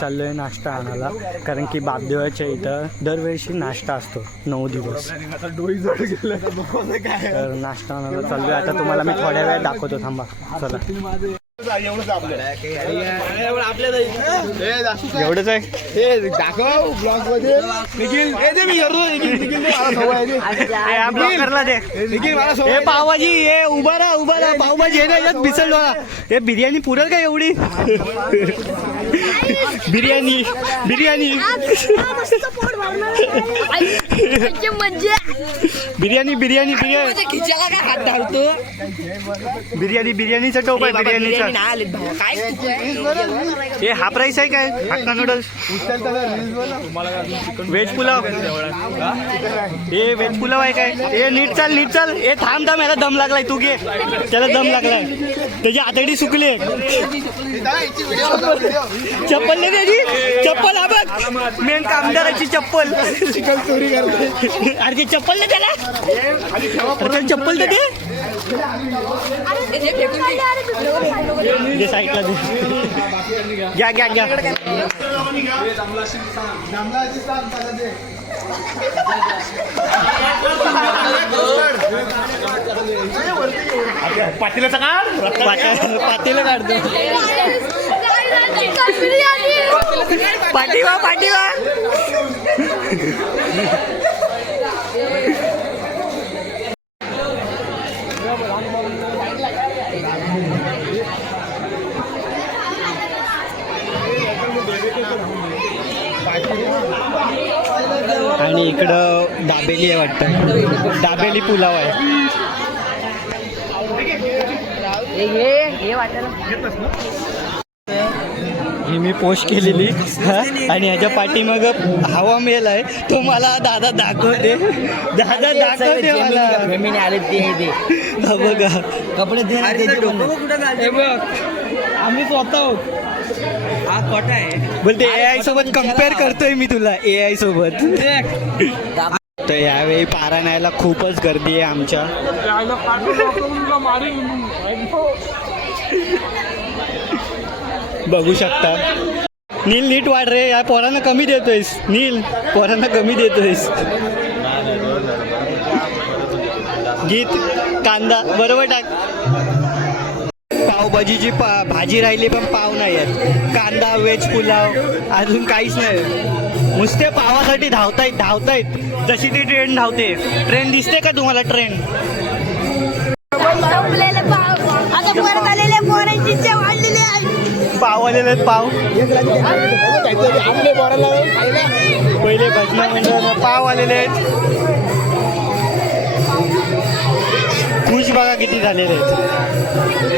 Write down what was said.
चाललोय नाश्ता आणायला, कारण की बापदेवाच्या इथं दरवर्षी नाश्ता असतो 9 दिवस. तर नाश्ता आणायला चाललोय. आता तुम्हाला मी थोड्या वेळात दाखवतो, थांबा. चला एवढंच आहे हे दाखव ब्लॉग मध्ये निखिल हे पावभाजी, हे उभा राहा पावभाजी हे याच्यात भिसल बघा. हे बिर्याणी पुरेल का एवढी? बिर्याणी बिर्याणी बिर्याणी बिर्याणी बिर्याणी बिर्याणीचा टोप आहे. बिर्याणीचा हे हा प्राईस आहे काय? हक्का नूडल्स, व्हेज पुलाव, हे व्हेज पुलाव आहे काय? हे नीट चाल. हे थांब याला दम लागलाय, तू घे. त्याला दम लागलाय, त्याची आतडी सुकली. चप्पल नाही त्याची, चप्पल हा बघ, मेन कामदाराची चप्पल. चिकन चोरी करते. अरे चप्पल नाही त्याला, चप्पल तर दे साईडला दे. घ्या पातेल्याचा काढ, पातेलं काढतो. पाठीवा आणि इकडं दाबेली आहे वाटतं, दाबेली पुलाव आहे. ही मी पोस्ट केलेली आणि ह्याच्या पाठीमाग हवा मेल आहे, तो मला दादा दाखवते मला. आले ते बघा कपडे दे. आम्ही स्वतः आहोत. हा खोटा आहे. बोलते AI सोबत कम्पेअर करतोय मी तुला, AI सोबत. तर यावेळी पारायणाला खूपच गर्दी आहे आमच्या. बघू शकता. नील नीट वाढ रे, या पोरांना कमी देतोयस. नील पोरांना कमी देतोयस. गीत कांदा बरोबर टाक. पावभाजीची भाजी राहिली पण पाव नाही आहेत. कांदा, व्हेज पुलाव, अजून काहीच नाही. नुसते पावासाठी धावतायत जशी ती ट्रेन धावते. ट्रेन दिसते का तुम्हाला? ट्रेन पाव आलेले आहेत. पाव पहिले भजना मंडळ पाव आलेले आहेत. खुश बघा किती झालेले आहेत.